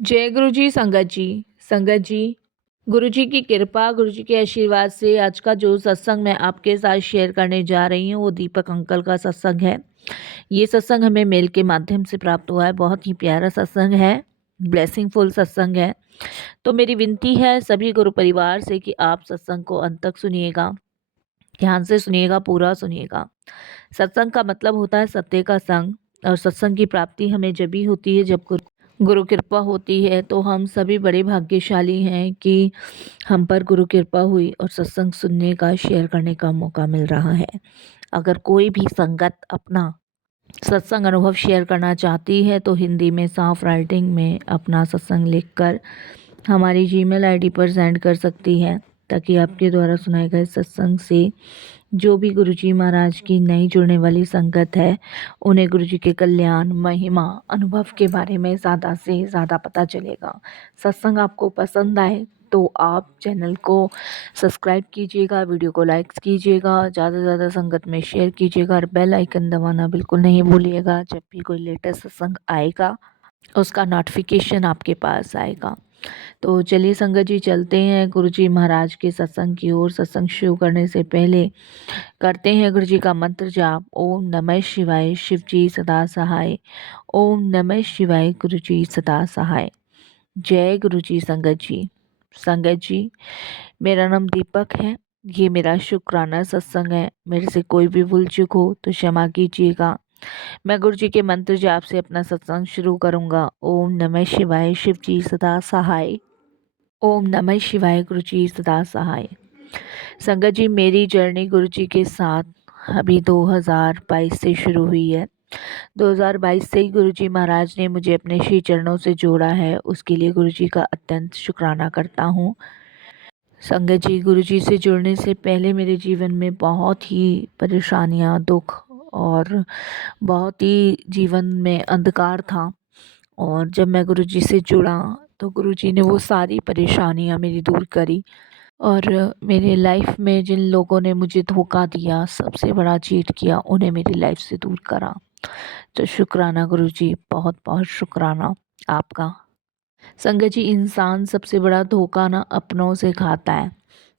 जय गुरु जी। संगत जी, गुरु जी की कृपा, गुरु जी के आशीर्वाद से आज का जो सत्संग मैं आपके साथ शेयर करने जा रही हूँ वो दीपक अंकल का सत्संग है। ये सत्संग हमें मेल के माध्यम से प्राप्त हुआ है। बहुत ही प्यारा सत्संग है, ब्लेसिंगफुल सत्संग है। तो मेरी विनती है सभी गुरु परिवार से कि आप सत्संग को अंत तक सुनिएगा, ध्यान से सुनिएगा, पूरा सुनिएगा। सत्संग का मतलब होता है सत्य का संग, और सत्संग की प्राप्ति हमें जब भी होती है जब गुरु कृपा होती है। तो हम सभी बड़े भाग्यशाली हैं कि हम पर गुरु कृपा हुई और सत्संग सुनने का, शेयर करने का मौका मिल रहा है। अगर कोई भी संगत अपना सत्संग अनुभव शेयर करना चाहती है तो हिंदी में साफ राइटिंग में अपना सत्संग लिखकर हमारी जीमेल आईडी पर सेंड कर सकती है, ताकि आपके द्वारा सुनाए गए सत्संग से जो भी गुरुजी महाराज की नई जुड़ने वाली संगत है उन्हें गुरुजी के कल्याण, महिमा, अनुभव के बारे में ज़्यादा से ज़्यादा पता चलेगा। सत्संग आपको पसंद आए तो आप चैनल को सब्सक्राइब कीजिएगा, वीडियो को लाइक कीजिएगा, ज़्यादा से ज़्यादा संगत में शेयर कीजिएगा और बेल आइकन दबाना बिल्कुल नहीं भूलिएगा। जब भी कोई लेटेस्ट सत्संग आएगा उसका नोटिफिकेशन आपके पास आएगा। तो चलिए संगत जी, चलते हैं गुरुजी महाराज के सत्संग की ओर। सत्संग शुरू करने से पहले करते हैं गुरु जी का मंत्र जाप। ओम नमः शिवाय, शिव जी सदा सहाय। ओम नमः शिवाय, गुरु जी सदा सहाय। जय गुरु जी। संगत जी, मेरा नाम दीपक है। ये मेरा शुक्राना सत्संग है। मेरे से कोई भी भूल चूक हो तो क्षमा कीजिएगा। मैं गुरु जी के मंत्र जाप से अपना सत्संग शुरू करूंगा। ओम नमः शिवाय, शिव जी सदा सहाय। ओम नमः शिवाय, गुरु जी सदा सहाय। संगत जी, मेरी जर्नी गुरु जी के साथ अभी 2022 से शुरू हुई है। 2022 से ही गुरु जी महाराज ने मुझे अपने श्री चरणों से जोड़ा है। उसके लिए गुरु जी का अत्यंत शुक्राना करता हूँ। संगत जी, गुरु जी से जुड़ने से पहले मेरे जीवन में बहुत ही परेशानियाँ, दुख और बहुत ही जीवन में अंधकार था। और जब मैं गुरु जी से जुड़ा तो गुरु जी ने वो सारी परेशानियाँ मेरी दूर करी। और मेरे लाइफ में जिन लोगों ने मुझे धोखा दिया, सबसे बड़ा चीट किया, उन्हें मेरी लाइफ से दूर करा। तो शुक्राना गुरुजी, बहुत बहुत शुक्राना आपका। संगत जी, इंसान सबसे बड़ा धोखा ना अपनों से खाता है।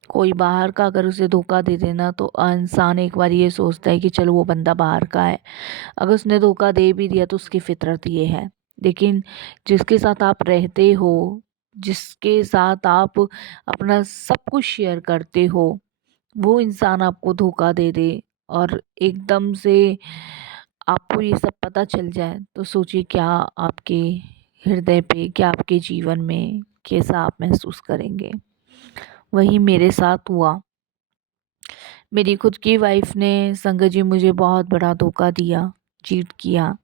कोई बाहर का अगर उसे धोखा दे देना तो इंसान एक बार ये सोचता है कि चलो वो बंदा बाहर का है, अगर उसने धोखा दे भी दिया तो उसकी फितरत ये है। लेकिन जिसके साथ आप रहते हो, जिसके साथ आप अपना सब कुछ शेयर करते हो, वो इंसान आपको धोखा दे दे और एकदम से आपको ये सब पता चल जाए तो सोचिए क्या आपके हृदय पे, क्या आपके जीवन में कैसा आप महसूस करेंगे। वही मेरे साथ हुआ। मेरी खुद की वाइफ ने संगत जी मुझे बहुत बड़ा धोखा दिया, चीट किया।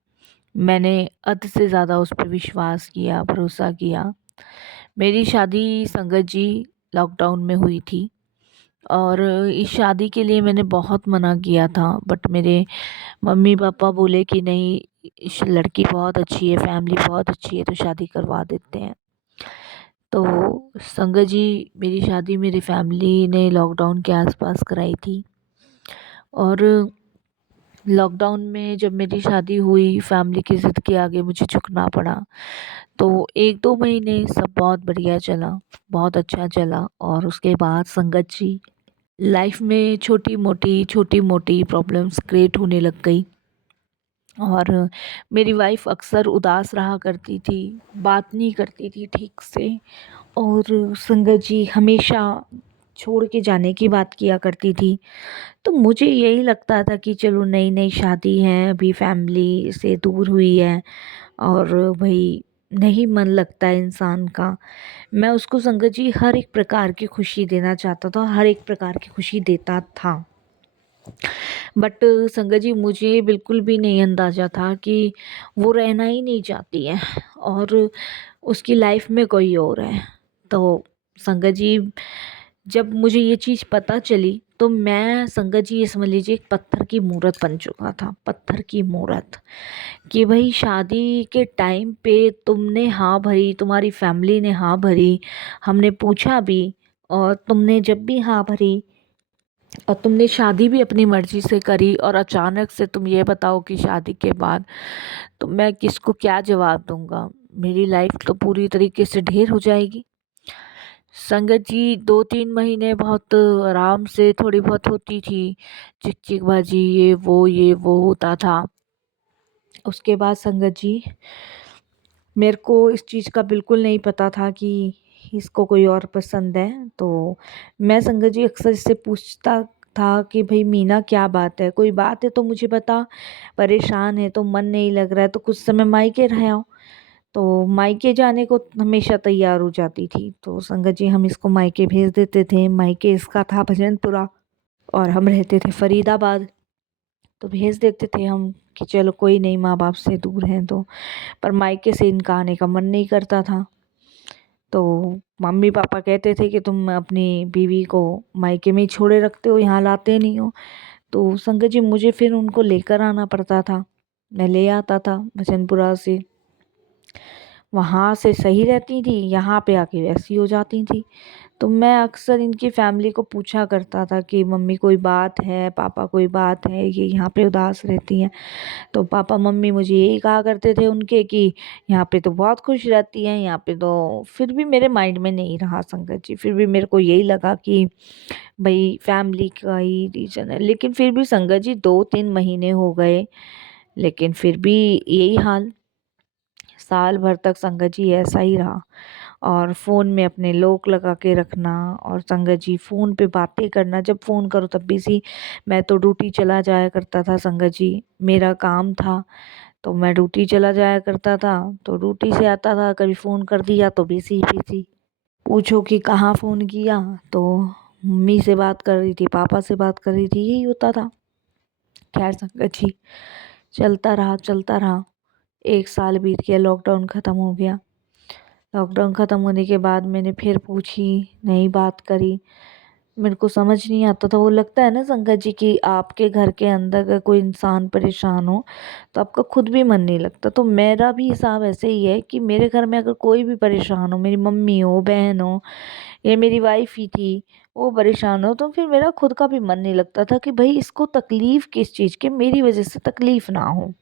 मैंने हद से ज़्यादा उस पर विश्वास किया, भरोसा किया। मेरी शादी संगत जी लॉकडाउन में हुई थी और इस शादी के लिए मैंने बहुत मना किया था, बट मेरे मम्मी पापा बोले कि नहीं, इस लड़की बहुत अच्छी है, फैमिली बहुत अच्छी है, तो शादी करवा देते हैं। तो संगत जी, मेरी शादी मेरी फैमिली ने लॉकडाउन के आसपास कराई थी। और लॉकडाउन में जब मेरी शादी हुई, फैमिली की ज़िद के आगे मुझे झुकना पड़ा। तो 1-2 महीने सब बहुत बढ़िया चला, बहुत अच्छा चला। और उसके बाद संगत जी, लाइफ में छोटी मोटी प्रॉब्लम्स क्रिएट होने लग गई। और मेरी वाइफ अक्सर उदास रहा करती थी, बात नहीं करती थी ठीक से। और संगत जी हमेशा छोड़ के जाने की बात किया करती थी। तो मुझे यही लगता था कि चलो नई नई शादी है, अभी फैमिली से दूर हुई है और भाई नहीं मन लगता है इंसान का। मैं उसको संगत जी हर एक प्रकार की खुशी देना चाहता था, हर एक प्रकार की खुशी देता था। बट संगत जी, मुझे बिल्कुल भी नहीं अंदाज़ा था कि वो रहना ही नहीं चाहती है और उसकी लाइफ में कोई और है। तो संगत जी, जब मुझे ये चीज़ पता चली तो मैं संगत जी ये समझ लीजिए एक पत्थर की मूरत बन चुका था, पत्थर की मूरत। कि भाई शादी के टाइम पे तुमने हाँ भरी, तुम्हारी फैमिली ने हाँ भरी, हमने पूछा भी, और तुमने जब भी हाँ भरी और तुमने शादी भी अपनी मर्ज़ी से करी, और अचानक से तुम ये बताओ कि शादी के बाद तो मैं किसको क्या जवाब दूँगा। मेरी लाइफ तो पूरी तरीके से ढेर हो जाएगी। संगत जी 2-3 महीने बहुत आराम से थोड़ी बहुत होती थी, चिक-चिकबाजी ये वो होता था। उसके बाद संगत जी मेरे को इस चीज़ का बिल्कुल नहीं पता था कि इसको कोई और पसंद है। तो मैं संगत जी अक्सर इससे पूछता था कि भई मीना क्या बात है? कोई बात है तो मुझे बता, परेशान है तो मन नहीं लग रहा है तो कुछ समय मायके रह आओ। तो मायके जाने को हमेशा तैयार हो जाती थी। तो संगत जी हम इसको मायके भेज देते थे। मायके इसका था भजनपुरा और हम रहते थे फरीदाबाद। तो भेज देते थे हम कि चलो कोई नहीं, माँ-बाप से दूर हैं तो। पर मायके से इनका आने का मन नहीं करता था। तो मम्मी-पापा कहते थे कि तुम अपनी बीवी को मायके में ही छोड़े रखते हो, यहाँ लाते नहीं हो। तो संगत जी मुझे फिर उनको लेकर आना पड़ता था। मैं ले आता था भजनपुरा से। वहाँ से सही रहती थी, यहाँ पे आके वैसी हो जाती थी। तो मैं अक्सर इनकी फैमिली को पूछा करता था कि मम्मी कोई बात है, पापा कोई बात है, ये यहाँ पे उदास रहती हैं। तो पापा मम्मी मुझे यही कहा करते थे उनके कि यहाँ पे तो बहुत खुश रहती हैं, यहाँ पे तो फिर भी मेरे माइंड में नहीं रहा संगत जी। फिर भी मेरे को यही लगा कि भई फैमिली का ही रीज़न है। लेकिन फिर भी संगत जी 2-3 महीने हो गए, लेकिन फिर भी यही हाल। साल भर तक संगत जी ऐसा ही रहा। और फ़ोन में अपने लॉक लगा के रखना और संगत जी फ़ोन पे बातें करना, जब फ़ोन करो तब बिज़ी। मैं तो ड्यूटी चला जाया करता था संगत जी, मेरा काम था तो मैं ड्यूटी चला जाया करता था। तो ड्यूटी से आता था, कभी फ़ोन कर दिया तो बिज़ी बिज़ी। पूछो कि कहाँ फ़ोन किया तो मम्मी से बात कर रही थी, पापा से बात कर रही थी, यही होता था। खैर संगत जी चलता रहा। 1 साल बीत गया, लॉकडाउन ख़त्म हो गया। लॉकडाउन ख़त्म होने के बाद मैंने फिर पूछी, नहीं बात करी। मेरे को समझ नहीं आता था, वो लगता है ना संगत जी कि आपके घर के अंदर अगर कोई इंसान परेशान हो तो आपका खुद भी मन नहीं लगता। तो मेरा भी हिसाब ऐसे ही है कि मेरे घर में अगर कोई भी परेशान हो, मेरी मम्मी हो, बहन हो या मेरी वाइफ ही थी, वो परेशान हो तो फिर मेरा खुद का भी मन नहीं लगता था कि भाई इसको तकलीफ़ किस चीज़ की, मेरी वजह से तकलीफ़ ना हो।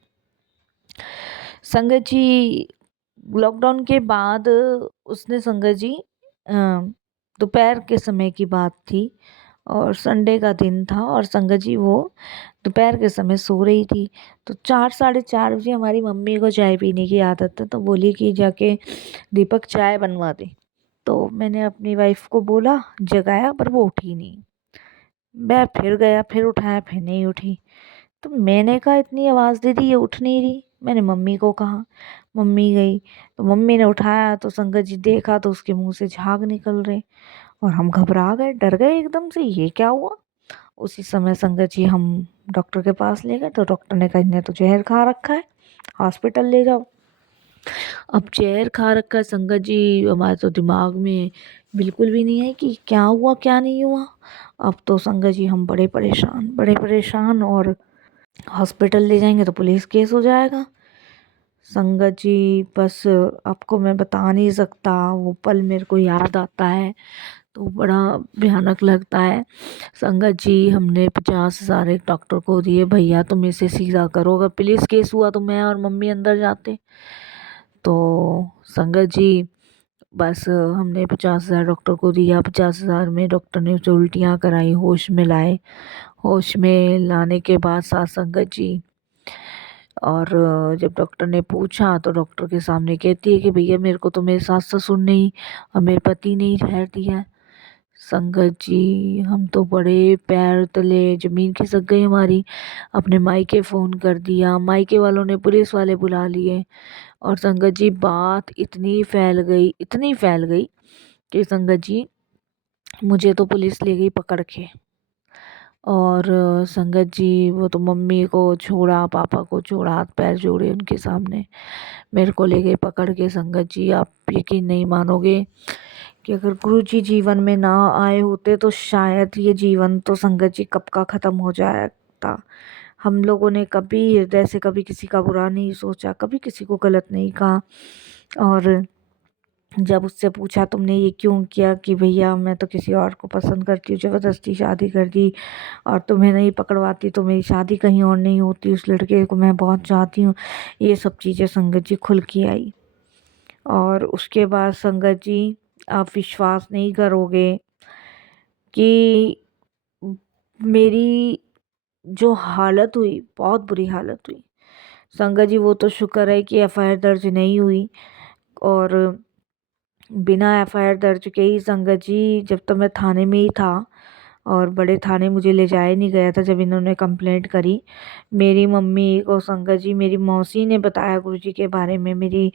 संगत जी लॉकडाउन के बाद उसने संगत जी दोपहर के समय की बात थी और संडे का दिन था और संगत जी वो दोपहर के समय सो रही थी। तो 4 साढ़े 4 बजे हमारी मम्मी को चाय पीने की आदत है तो बोली कि जाके दीपक चाय बनवा दे। तो मैंने अपनी वाइफ को बोला, जगाया पर वो उठी नहीं। मैं फिर गया, फिर उठाया, फिर नहीं उठी। तो मैंने कहा इतनी आवाज़ दे दी ये उठ नहीं रही। मैंने मम्मी को कहा, मम्मी गई तो मम्मी ने उठाया तो संगत जी देखा तो उसके मुंह से झाग निकल रहे और हम घबरा गए, डर गए एकदम से, ये क्या हुआ। उसी समय संगत जी हम डॉक्टर के पास ले गए तो डॉक्टर ने कहा इन्हें तो जहर खा रखा है, हॉस्पिटल ले जाओ। अब जहर खा रखा है संगत जी, हमारे तो दिमाग में बिल्कुल भी नहीं है कि क्या हुआ क्या नहीं हुआ। अब तो संगत जी हम बड़े परेशान और हॉस्पिटल ले जाएंगे तो पुलिस केस हो जाएगा। संगत जी बस आपको मैं बता नहीं सकता, वो पल मेरे को याद आता है तो बड़ा भयानक लगता है। संगत जी हमने 50,000 एक डॉक्टर को दिए, भैया तुम इसे सीधा करो, अगर पुलिस केस हुआ तो मैं और मम्मी अंदर जाते। तो संगत जी बस हमने 50,000 डॉक्टर को दिया। 50,000 में डॉक्टर ने उसे उल्टियाँ कराई, होश में लाए। होश में लाने के बाद साथ संगत जी और जब डॉक्टर ने पूछा तो डॉक्टर के सामने कहती है कि भैया मेरे को तो मेरे सास ससुर ने ही और मेरे पति ने ही जहर दिया है। संगत जी हम तो बड़े पैर तले ज़मीन खिसक गई हमारी। अपने मायके फ़ोन कर दिया, मायके वालों ने पुलिस वाले बुला लिए और संगत जी बात इतनी फैल गई कि संगत जी मुझे तो पुलिस ले गई पकड़ के। और संगत जी वो तो मम्मी को छोड़ा, पापा को छोड़ा, हाथ पैर जोड़े उनके सामने, मेरे को ले गए पकड़ के। संगत जी आप यकीन नहीं मानोगे कि अगर गुरुजी जीवन में ना आए होते तो शायद ये जीवन तो संगत जी कब का ख़त्म हो जाता। हम लोगों ने कभी हृदय से कभी किसी का बुरा नहीं सोचा, कभी किसी को गलत नहीं कहा। और जब उससे पूछा तुमने ये क्यों किया कि भैया मैं तो किसी और को पसंद करती हूँ, ज़बरदस्ती शादी कर दी और तुम्हें नहीं पकड़वाती तो मेरी शादी कहीं और नहीं होती, उस लड़के को मैं बहुत चाहती हूँ। ये सब चीज़ें संगत जी खुल के आई। और उसके बाद संगत जी, आप विश्वास नहीं करोगे कि मेरी जो हालत हुई, बहुत बुरी हालत हुई। संगत जी, वो तो शुक्र है कि एफआईआर दर्ज नहीं हुई, और बिना एफआईआर दर्ज के ही संगत जी, जब तक मैं थाने में ही था, और बड़े थाने मुझे ले जाया नहीं गया था जब इन्होंने कंप्लेंट करी। मेरी मम्मी को संगत जी, मेरी मौसी ने बताया गुरुजी के बारे में। मेरी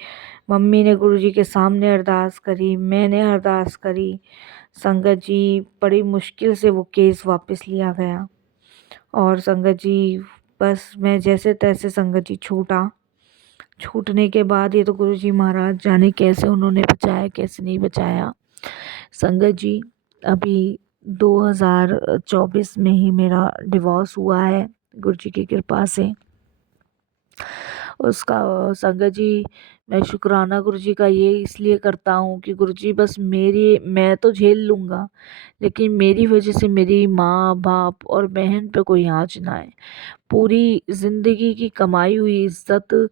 मम्मी ने गुरुजी के सामने अरदास करी, मैंने अरदास करी। संगत जी, बड़ी मुश्किल से वो केस वापस लिया गया, और संगत जी, बस मैं जैसे तैसे संगत जी छूटा। छूटने के बाद ये तो गुरुजी महाराज जाने कैसे उन्होंने बचाया, कैसे नहीं बचाया। संगत जी, अभी 2024 में ही मेरा डिवोर्स हुआ है गुरुजी की कृपा से। उसका संगत जी, मैं शुक्राना गुरुजी का ये इसलिए करता हूँ कि गुरुजी, बस मेरी, मैं तो झेल लूँगा, लेकिन मेरी वजह से मेरी माँ बाप और बहन पे कोई आँच ना आए। पूरी ज़िंदगी की कमाई हुई इज़्ज़त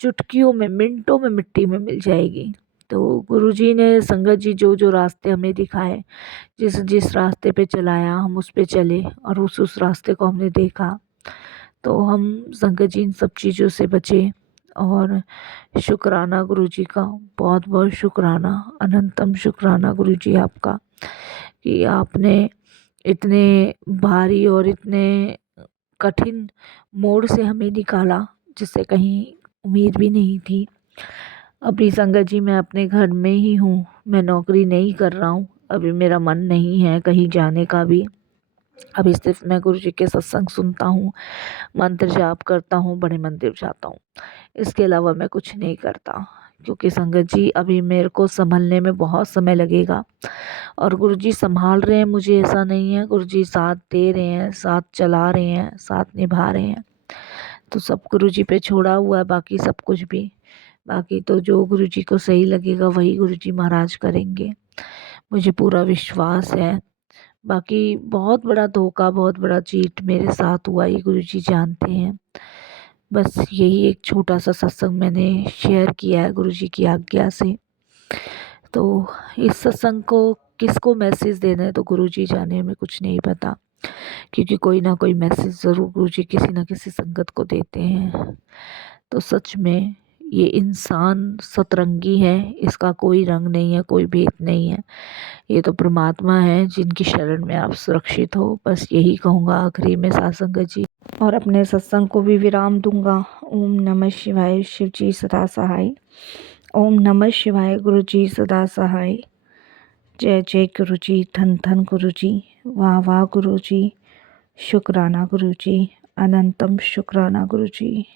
चुटकियों में, मिनटों में मिट्टी में मिल जाएगी। तो गुरुजी ने संगत जी जो जो रास्ते हमें दिखाए, जिस जिस रास्ते पे चलाया, हम उस पे चले, और उस रास्ते को हमने देखा, तो हम संगत जी इन सब चीज़ों से बचे। और शुक्राना गुरुजी का, बहुत बहुत शुक्राना, अनंतम शुक्राना गुरुजी आपका, कि आपने इतने भारी और इतने कठिन मोड़ से हमें निकाला, जिससे कहीं उम्मीद भी नहीं थी। अभी संगत जी, मैं अपने घर में ही हूँ, मैं नौकरी नहीं कर रहा हूँ। अभी मेरा मन नहीं है कहीं जाने का भी। अभी सिर्फ मैं गुरु जी के सत्संग सुनता हूँ, मंत्र जाप करता हूँ, बड़े मंदिर जाता हूँ। इसके अलावा मैं कुछ नहीं करता, क्योंकि संगत जी, अभी मेरे को संभलने में बहुत समय लगेगा, और गुरु जी संभाल रहे हैं मुझे, ऐसा नहीं है। गुरु जी साथ दे रहे हैं, साथ चला रहे हैं, साथ निभा रहे हैं। तो सब गुरु जी पे छोड़ा हुआ है, बाकी सब कुछ भी। बाकी तो जो गुरु जी को सही लगेगा वही गुरु जी महाराज करेंगे, मुझे पूरा विश्वास है। बाकी बहुत बड़ा धोखा, बहुत बड़ा चीट मेरे साथ हुआ, ये गुरु जी जानते हैं। बस यही एक छोटा सा सत्संग मैंने शेयर किया है गुरु जी की आज्ञा से। तो इस सत्संग को किसको मैसेज देना है तो गुरु जी जाने, हमें कुछ नहीं पता, क्योंकि कोई ना कोई मैसेज ज़रूर गुरु जी किसी ना किसी संगत को देते हैं। तो सच में ये इंसान सतरंगी है, इसका कोई रंग नहीं है, कोई भेद नहीं है। ये तो परमात्मा है जिनकी शरण में आप सुरक्षित हो। बस यही कहूँगा आखिरी में सत्संग जी, और अपने सत्संग को भी विराम दूंगा। ओम नमः शिवाय, शिव जी सदा सहाय। ओम नमः शिवाय, गुरु जी सदा सहाय। जय जय गुरु जी, धन धन गुरु जी, वाह वाह गुरु जी, शुक्राना गुरु जी, अनंतम शुक्राना गुरु जी।